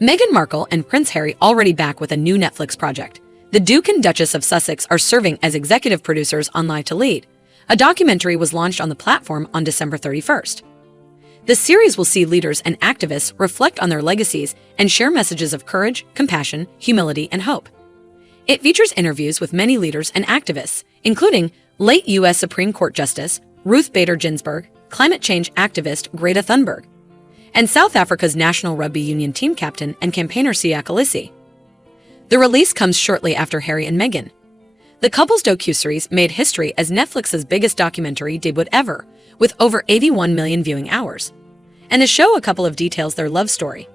Meghan Markle and Prince Harry already back with a new Netflix project. The Duke and Duchess of Sussex are serving as executive producers on Live to Lead. A documentary was launched on the platform on December 31st. The series will see leaders and activists reflect on their legacies and share messages of courage, compassion, humility, and hope. It features interviews with many leaders and activists, including late U.S. Supreme Court Justice Ruth Bader Ginsburg, climate change activist Greta Thunberg, and South Africa's national rugby union team captain and campaigner Siya Kolisi. The release comes shortly after Harry and Meghan. The couple's docuseries made history as Netflix's biggest documentary debut ever, with over 81 million viewing hours. And the show a couple of details their love story,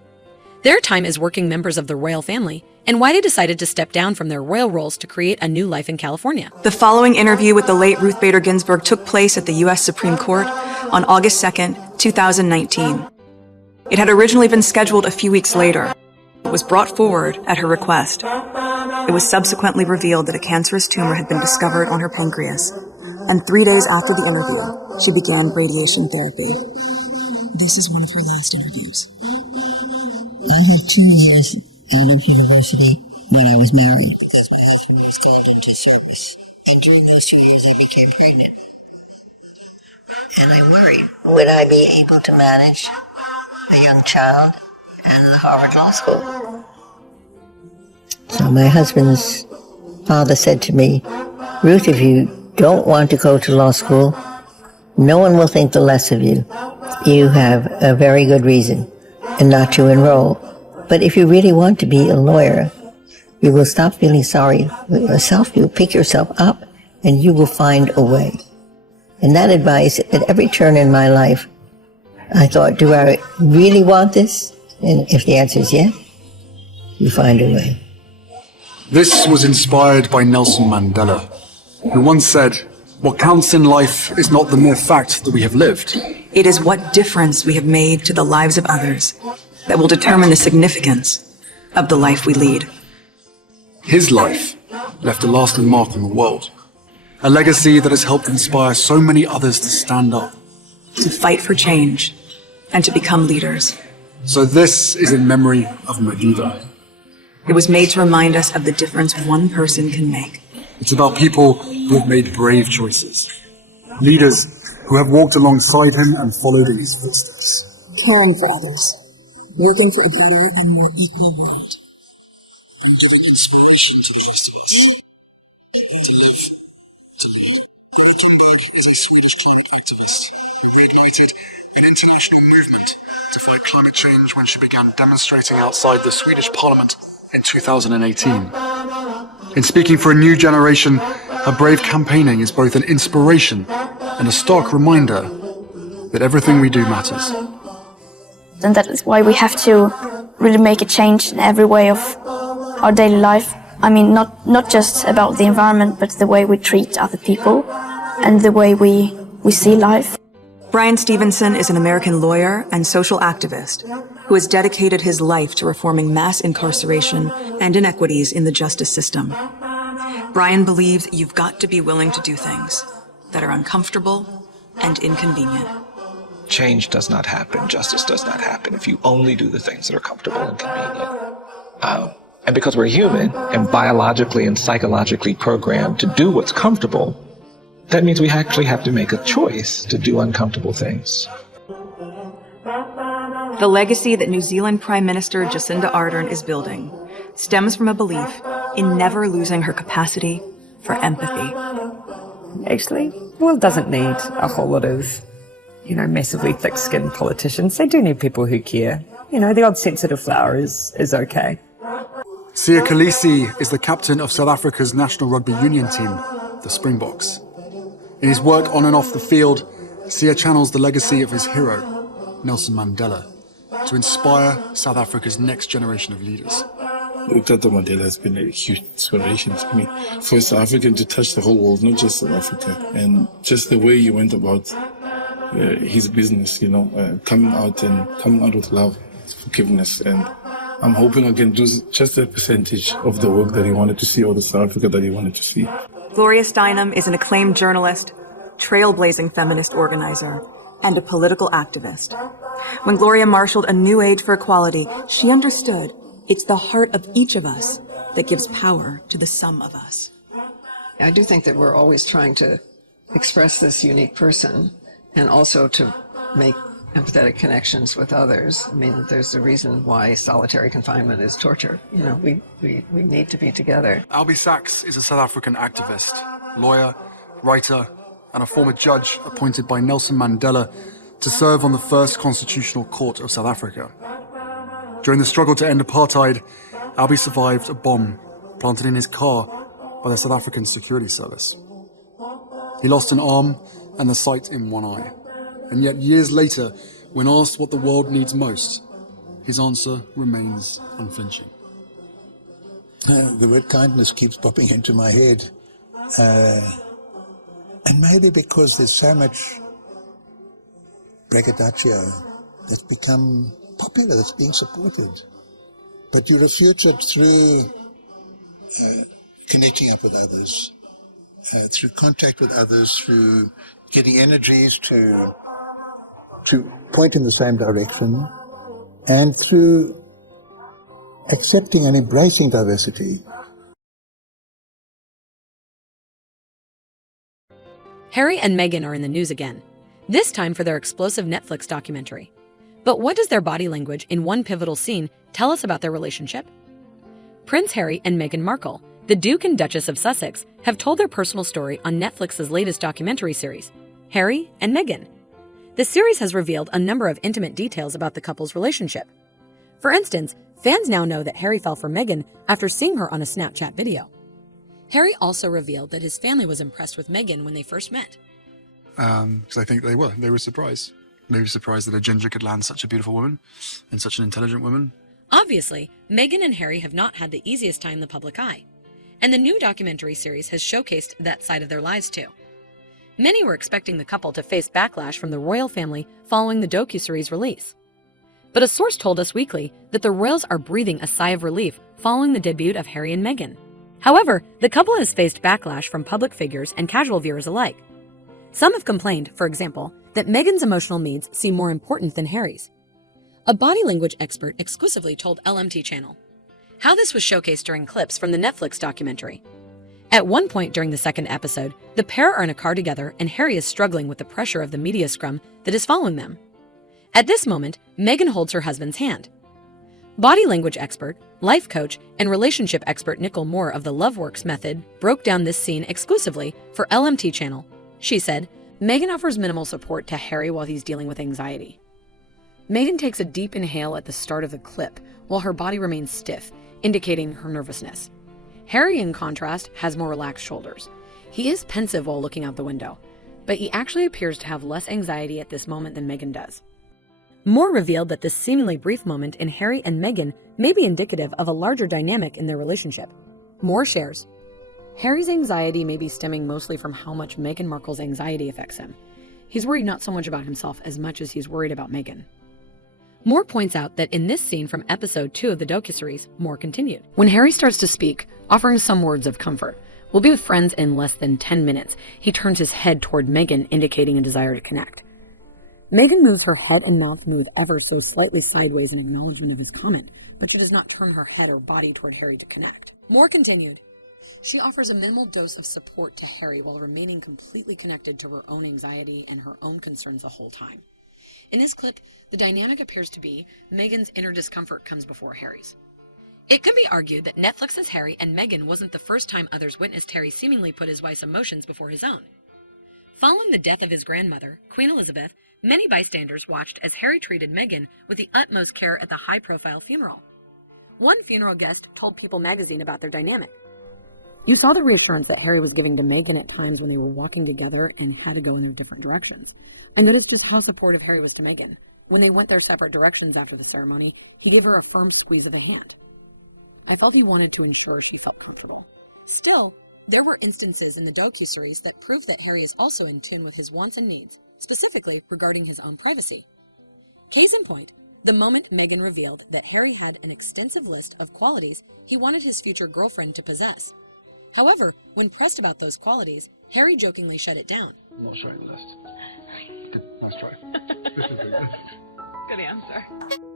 their time as working members of the royal family, and why they decided to step down from their royal roles to create a new life in California. The following interview with the late Ruth Bader Ginsburg took place at the U.S. Supreme Court on August 2nd, 2019. It had originally been scheduled a few weeks later. It was brought forward at her request. It was subsequently revealed that a cancerous tumor had been discovered on her pancreas, and 3 days after the interview, she began radiation therapy. This is one of her last interviews. I had 2 years out of university when I was married because my husband was called into service. And during those 2 years, I became pregnant. And I worried, would I be able to manage a young child and the Harvard Law School? So my husband's father said to me, Ruth, if you don't want to go to law school, no one will think the less of you. You have a very good reason not to enroll. But if you really want to be a lawyer, you will stop feeling sorry for yourself. You'll pick yourself up and you will find a way. And that advice, at every turn in my life, I thought, do I really want this? And if the answer is yes, you find a way. This was inspired by Nelson Mandela, who once said, what counts in life is not the mere fact that we have lived. It is what difference we have made to the lives of others that will determine the significance of the life we lead. His life left a lasting mark on the world, a legacy that has helped inspire so many others to stand up, to fight for change, and to become leaders. So this is in memory of Meghan. It was made to remind us of the difference one person can make. It's about people who have made brave choices, leaders who have walked alongside him and followed in his footsteps. Caring for others, working for a better and more equal world. And giving inspiration to the rest of us to live, to lead. Greta Thunberg is a Swedish climate activist who reignited an international movement to fight climate change when she began demonstrating outside the Swedish parliament in 2018. In speaking for a new generation, her brave campaigning is both an inspiration and a stark reminder that everything we do matters. And that is why we have to really make a change in every way of our daily life. I mean, not just about the environment, but the way we treat other people and the way we see life. Bryan Stevenson is an American lawyer and social activist who has dedicated his life to reforming mass incarceration and inequities in the justice system. Bryan believes you've got to be willing to do things that are uncomfortable and inconvenient. Change does not happen, justice does not happen if you only do the things that are comfortable and convenient. And because we're human and biologically and psychologically programmed to do what's comfortable, that means we actually have to make a choice to do uncomfortable things. The legacy that New Zealand Prime Minister Jacinda Ardern is building stems from a belief in never losing her capacity for empathy. Actually, the world doesn't need a whole lot of, massively thick-skinned politicians. They do need people who care. The odd sensitive flower is okay. Siya Kolisi is the captain of South Africa's national rugby union team, the Springboks. In his work on and off the field, Siya channels the legacy of his hero, Nelson Mandela, to inspire South Africa's next generation of leaders. Dr. Mandela has been a huge inspiration to me for a South African to touch the whole world, not just South Africa. And just the way he went about his business, coming out with love, forgiveness. And I'm hoping I can do just a percentage of the work that he wanted to see, or the South Africa that he wanted to see. Gloria Steinem is an acclaimed journalist, trailblazing feminist organizer, and a political activist. When Gloria marshaled a new age for equality, she understood it's the heart of each of us that gives power to the sum of us. I do think that we're always trying to express this unique person and also to make empathetic connections with others. I mean, there's a reason why solitary confinement is torture. You know, we need to be together. Albie Sachs is a South African activist, lawyer, writer, and a former judge appointed by Nelson Mandela to serve on the first constitutional court of South Africa. During the struggle to end apartheid, Albie survived a bomb planted in his car by the South African Security Service. He lost an arm and the sight in one eye. And yet years later, when asked what the world needs most, his answer remains unflinching. The word kindness keeps popping into my head. And maybe because there's so much braggadocio that's become popular, that's being supported. But you refute it through connecting up with others, through contact with others, through getting energies to point in the same direction, and through accepting and embracing diversity. Harry and Meghan are in the news again, this time for their explosive Netflix documentary. But what does their body language in one pivotal scene tell us about their relationship? Prince Harry and Meghan Markle, the Duke and Duchess of Sussex, have told their personal story on Netflix's latest documentary series, Harry and Meghan. The series has revealed a number of intimate details about the couple's relationship. For instance, fans now know that Harry fell for Meghan after seeing her on a Snapchat video. Harry also revealed that his family was impressed with Meghan when they first met. Because I think they were surprised. They were surprised that a ginger could land such a beautiful woman and such an intelligent woman. Obviously, Meghan and Harry have not had the easiest time in the public eye, and the new documentary series has showcased that side of their lives too. Many were expecting the couple to face backlash from the royal family following the docuseries release. But a source told Us Weekly that the royals are breathing a sigh of relief following the debut of Harry and Meghan. However, the couple has faced backlash from public figures and casual viewers alike. Some have complained, for example, that Meghan's emotional needs seem more important than Harry's. A body language expert exclusively told LMT Channel how this was showcased during clips from the Netflix documentary. At one point during the second episode, the pair are in a car together and Harry is struggling with the pressure of the media scrum that is following them. At this moment, Meghan holds her husband's hand. Body language expert, life coach, and relationship expert Nicole Moore of the LoveWorks method broke down this scene exclusively for LMT Channel. She said, Meghan offers minimal support to Harry while he's dealing with anxiety. Meghan takes a deep inhale at the start of the clip while her body remains stiff, indicating her nervousness. Harry, in contrast, has more relaxed shoulders. He is pensive while looking out the window, but he actually appears to have less anxiety at this moment than Meghan does. Moore revealed that this seemingly brief moment in Harry and Meghan may be indicative of a larger dynamic in their relationship. Moore shares, Harry's anxiety may be stemming mostly from how much Meghan Markle's anxiety affects him. He's worried not so much about himself as much as he's worried about Meghan. Moore points out that in this scene from episode 2 of the docuseries, Moore continued, when Harry starts to speak, offering some words of comfort, we'll be with friends in less than 10 minutes, he turns his head toward Meghan, indicating a desire to connect. Meghan moves her head and mouth move ever so slightly sideways in acknowledgement of his comment, but she does not turn her head or body toward Harry to connect. Moore continued, she offers a minimal dose of support to Harry while remaining completely connected to her own anxiety and her own concerns the whole time. In this clip, the dynamic appears to be Meghan's inner discomfort comes before Harry's. It could be argued that Netflix's Harry and Meghan wasn't the first time others witnessed Harry seemingly put his wife's emotions before his own. Following the death of his grandmother, Queen Elizabeth, many bystanders watched as Harry treated Meghan with the utmost care at the high-profile funeral. One funeral guest told People magazine about their dynamic. You saw the reassurance that Harry was giving to Meghan at times when they were walking together and had to go in their different directions. And that is just how supportive Harry was to Meghan. When they went their separate directions after the ceremony, he gave her a firm squeeze of the hand. I felt he wanted to ensure she felt comfortable. Still, there were instances in the docuseries that proved that Harry is also in tune with his wants and needs, specifically regarding his own privacy. Case in point, the moment Meghan revealed that Harry had an extensive list of qualities he wanted his future girlfriend to possess. However, when pressed about those qualities, Harry jokingly shut it down. I'm not showing the list. Good, nice try. This is it. Good answer.